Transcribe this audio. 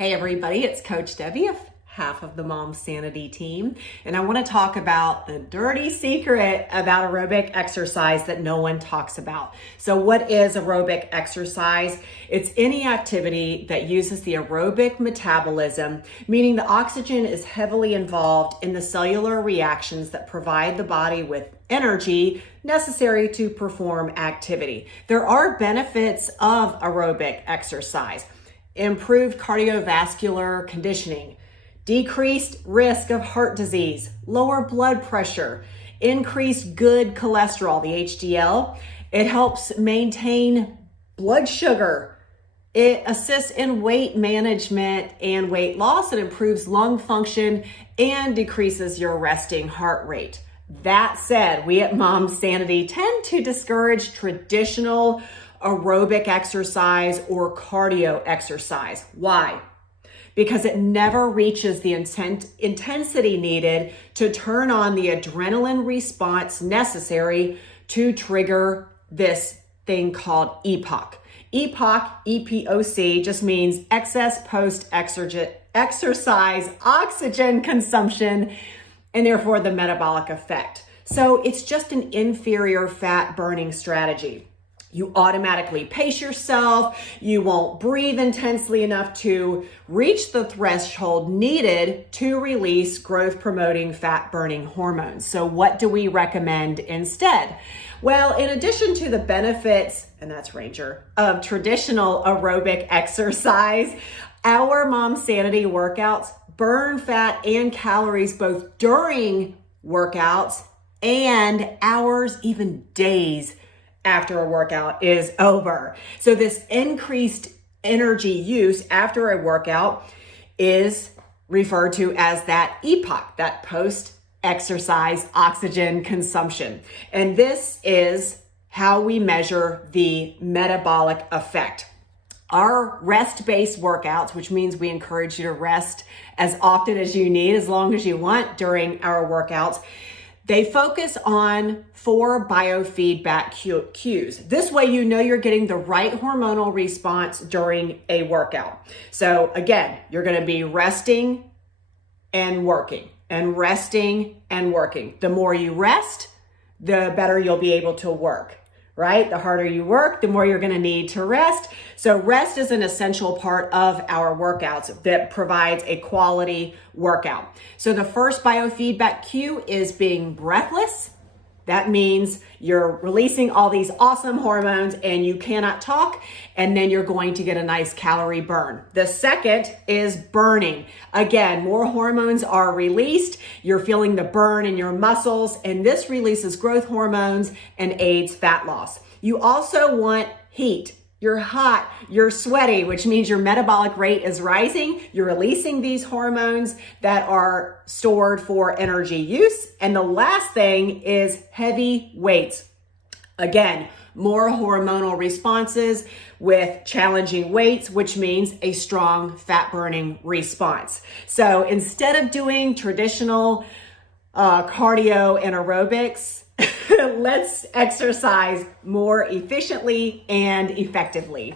Hey everybody, it's Coach Debbie, half of the Momsanity team, and I want to talk about the dirty secret about aerobic exercise that no one talks about. So what is aerobic exercise? It's any activity that uses the aerobic metabolism, meaning the oxygen is heavily involved in the cellular reactions that provide the body with energy necessary to perform activity. There are benefits of aerobic exercise: improved cardiovascular conditioning, decreased risk of heart disease, lower blood pressure, increased good cholesterol, the HDL. It helps maintain blood sugar. It assists in weight management and weight loss. It improves lung function and decreases your resting heart rate. That said, we at Momsanity tend to discourage traditional aerobic exercise or cardio exercise. Why? Because it never reaches the intensity needed to turn on the adrenaline response necessary to trigger this thing called EPOC. EPOC, EPOC, just means excess post-exercise oxygen consumption, and therefore the metabolic effect. So it's just an inferior fat burning strategy. You automatically pace yourself. You won't breathe intensely enough to reach the threshold needed to release growth promoting fat burning hormones. So what do we recommend instead? Well, in addition to the benefits, and that's Ranger, of traditional aerobic exercise, our Momsanity workouts burn fat and calories both during workouts and hours, even days after a workout is over. So this increased energy use after a workout is referred to as that EPOC, that post-exercise oxygen consumption. And this is how we measure the metabolic effect. Our rest-based workouts, which means we encourage you to rest as often as you need, as long as you want during our workouts, they focus on 4 biofeedback cues. This way you know you're getting the right hormonal response during a workout. So again, you're going to be resting and working and resting and working. The more you rest, the better you'll be able to work, right? The harder you work, the more you're going to need to rest. So rest is an essential part of our workouts that provides a quality workout. So the first biofeedback cue is being breathless. That means you're releasing all these awesome hormones and you cannot talk, and then you're going to get a nice calorie burn. The second is burning. Again, more hormones are released. You're feeling the burn in your muscles, and this releases growth hormones and aids fat loss. You also want heat. You're hot, you're sweaty, which means your metabolic rate is rising. You're releasing these hormones that are stored for energy use. And the last thing is heavy weights. Again, more hormonal responses with challenging weights, which means a strong fat burning response. So instead of doing traditional cardio and aerobics, let's exercise more efficiently and effectively.